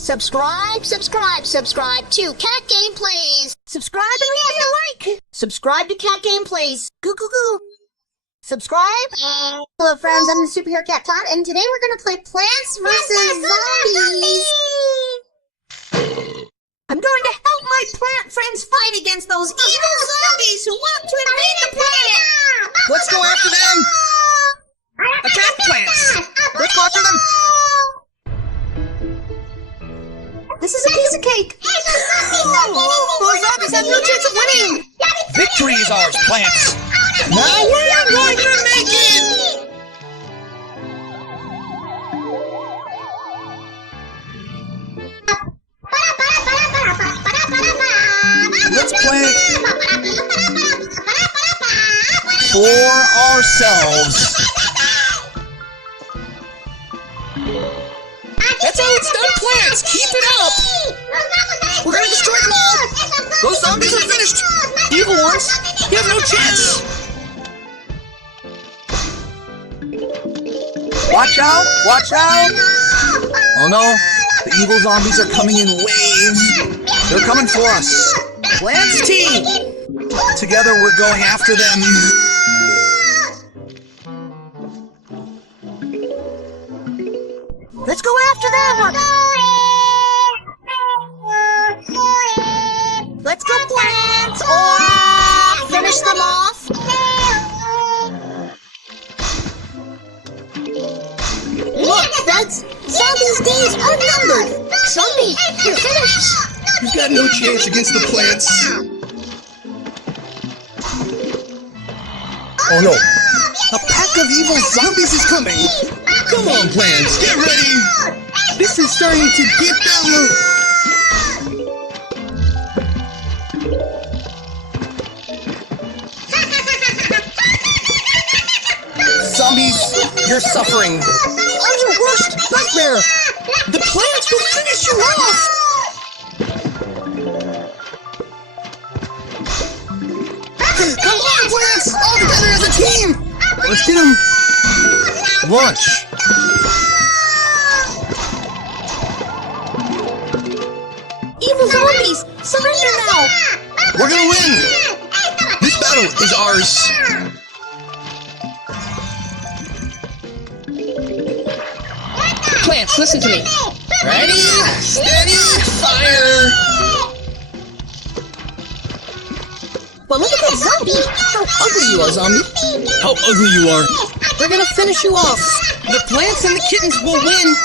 Subscribe to Cat Gameplays. Subscribe and leave me a like. Subscribe to Cat Gameplays. Goo goo goo. Subscribe. Hello friends, I'm the Superhero Cat Tot, and today we're gonna play Plants vs. Zombies. I'm going to help my plant friends fight against those evil zombies who want to invade the planet. Let's go after them. Attack plants. Let's go after them. This is a piece of cake! Those zombies have no chance of winning! Victory is ours, plants! Now we're going to make it! Let's plant for ourselves. That's how it's done, plants! Keep it up! We're gonna destroy them all! Those zombies are finished! Evil ones, you have no chance! Watch out! Watch out! Oh no, the evil zombies are coming in waves! They're coming for us! Plants team! Together we're going after them! Let's go after them! Let's go, plants! Or finish them off! Look, that's Zombie's days are numbered! Zombie, you're finished! You've got no chance against the plants! Oh no! A pack of evil zombies is coming! Come on, plants, get ready! This is starting to get them! Zombies, you're suffering! I'm your worst nightmare! The plants will finish you off! Come on, plants! All together as a team! Let's get them! Launch! Evil zombies, surrender now! We're gonna win! This battle is ours! Plants, listen to me! Ready, steady, fire! But look at that zombie! How ugly you are, zombie! How ugly you are! We're gonna finish you off! The plants and the kittens will win!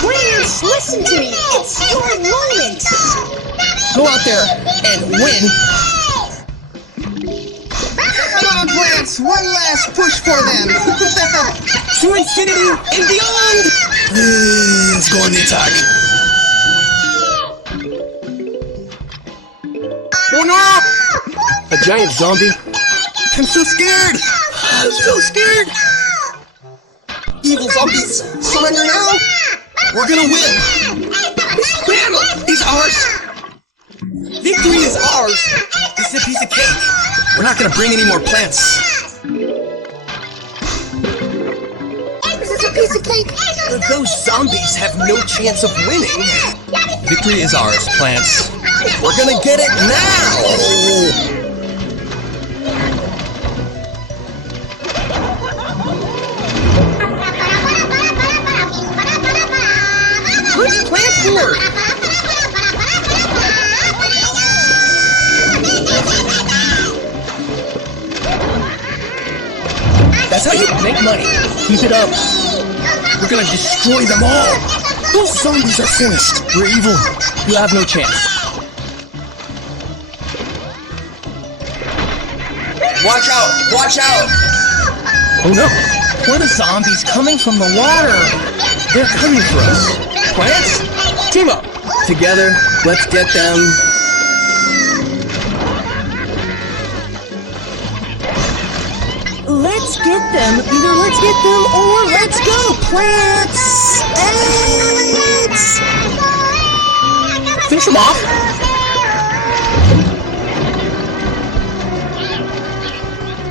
Plants, listen to me! It's your moment! Go out there and win! Come on, plants! One last push for them! To infinity and beyond! Let's go on the attack! Oh no! A giant zombie? I'm so scared! I'm so scared! Evil zombies, surrender now! We're gonna win! This battle is ours! Victory is ours! This is a piece of cake! We're not gonna bring any more plants! This is a piece of cake! Those zombies have no chance of winning! Victory is ours, plants! We're gonna get it now! Push plant forward! That's how you make money. Keep it up. We're gonna destroy them all. Those zombies are finished. We're evil. You have no chance. Watch out! Watch out! Oh no! What are zombies coming from the water? They're coming for us. Plants, team up. Together, let's get them. Let's get them! Either let's get them or let's go! Plants! Eggs! Finish them off!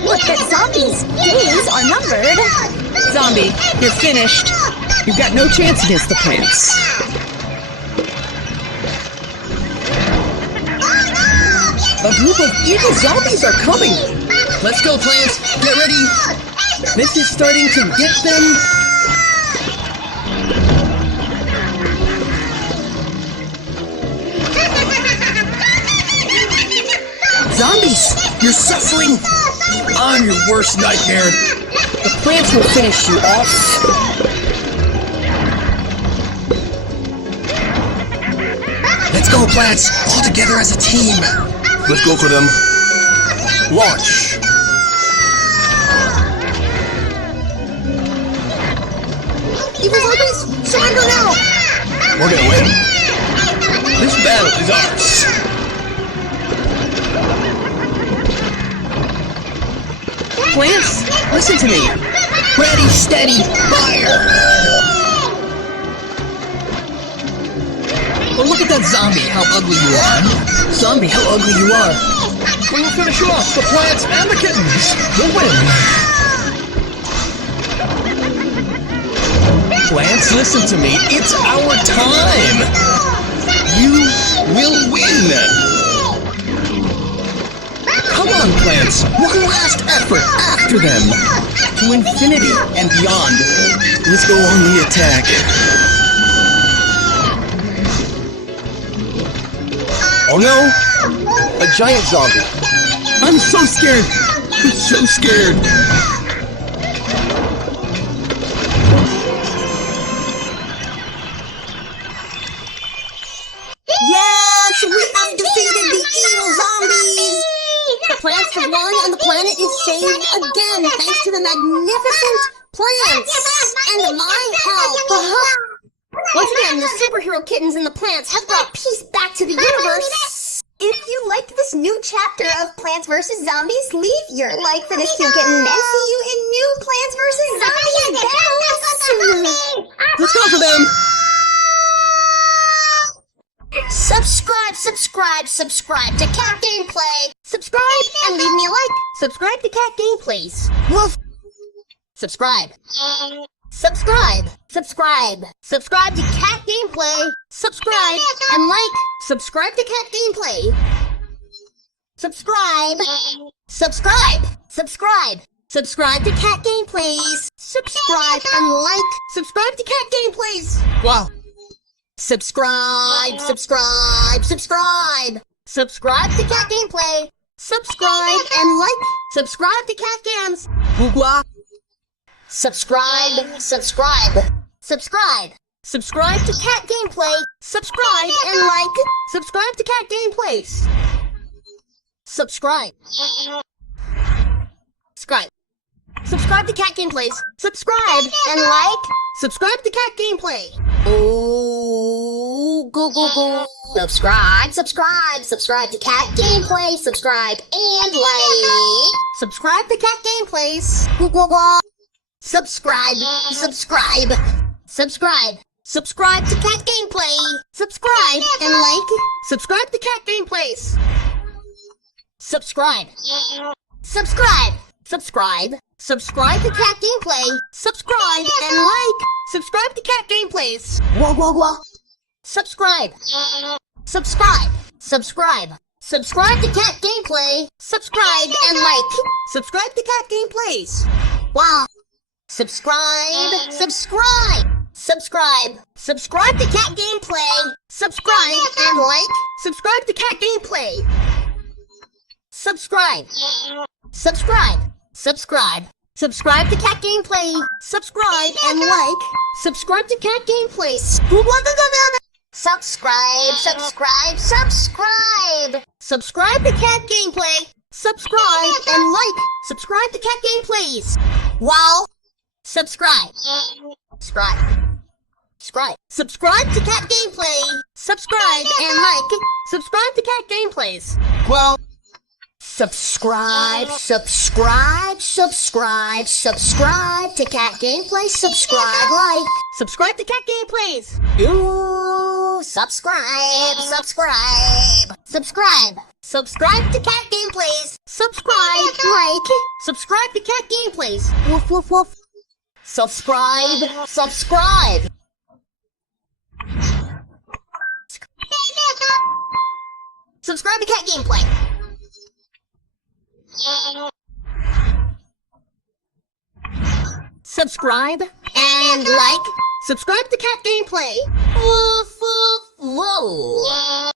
Look, that zombies' days are numbered! Zombie, you're finished. You've got no chance against the plants. A group of evil zombies are coming! Let's go, plants! Get ready! This is starting to get them. Zombies! You're suffering! I'm your worst nightmare! The plants will finish you off. Let's go, plants! All together as a team! Let's go for them. Launch! Evil zombies, surrender now! We're gonna win! This battle is ours! Plants, listen to me. Ready, steady, fire! Well, look at that zombie, how ugly you are. Zombie, how ugly you are. We will finish you off, the plants and the kittens! We'll win! Plants, listen to me. It's our time! You will win! Come on, plants. One last effort after them! To infinity and beyond. Let's go on the attack. Oh no! A giant zombie! I'm so scared. I'm so scared! Yes, we have defeated the evil zombies! The plants have won and the planet is saved again thanks to the magnificent plants and my help. Once again, the superhero kittens and the plants have brought peace back to the universe. If you liked this new chapter of Plants vs. Zombies, leave your like for this cute kitten and see you in new Plants vs. Zombies battles. Let's go for them. Subscribe to Cat Gameplay. Subscribe and leave me a like. Subscribe to Cat Gameplays. Woof. Subscribe to Cat Gameplay. Subscribe and like. Subscribe to Cat Gameplay. Subscribe to Cat Gameplays. Subscribe and like. Subscribe to Cat Gameplays. Wow. Subscribe to Cat Gameplay. Subscribe and like. Subscribe to Cat Gams. Bourgeois. Subscribe to Cat Gameplay. Subscribe and like. Subscribe to Cat Gameplays. Subscribe to Cat Gameplays. Subscribe and like. Subscribe to Cat Gameplay. Oh, go. Subscribe to Cat Gameplay. Subscribe and like. Subscribe to Cat Gameplays. Go. Subscribe to Cat Gameplay. Subscribe and like. Subscribe to Cat Gameplays. Subscribe to Cat Gameplay. Subscribe and like. Subscribe to Cat Gameplays. Whoa. Subscribe to Cat Gameplay. Subscribe and like. Subscribe to Cat Gameplays. Wow. Subscribe to Cat Gameplay. Subscribe and like. Subscribe to Cat Gameplay. Subscribe to Cat Gameplay. Subscribe and like. Subscribe to Cat Gameplays. Subscribe to Cat Gameplay. Subscribe and like. Subscribe to Cat Gameplays. Wow. Subscribe to Cat Gameplay. Subscribe and like. Subscribe to Cat Gameplays. Well, Subscribe to Cat Gameplay. Subscribe, like. Subscribe to Cat Gameplays. Ooh, subscribe to Cat Gameplays. Subscribe, like. Subscribe to Cat Gameplays. Woof. Subscribe. Subscribe. Subscribe to Cat Gameplay. Subscribe and like. Subscribe to Cat Gameplay. Whoa.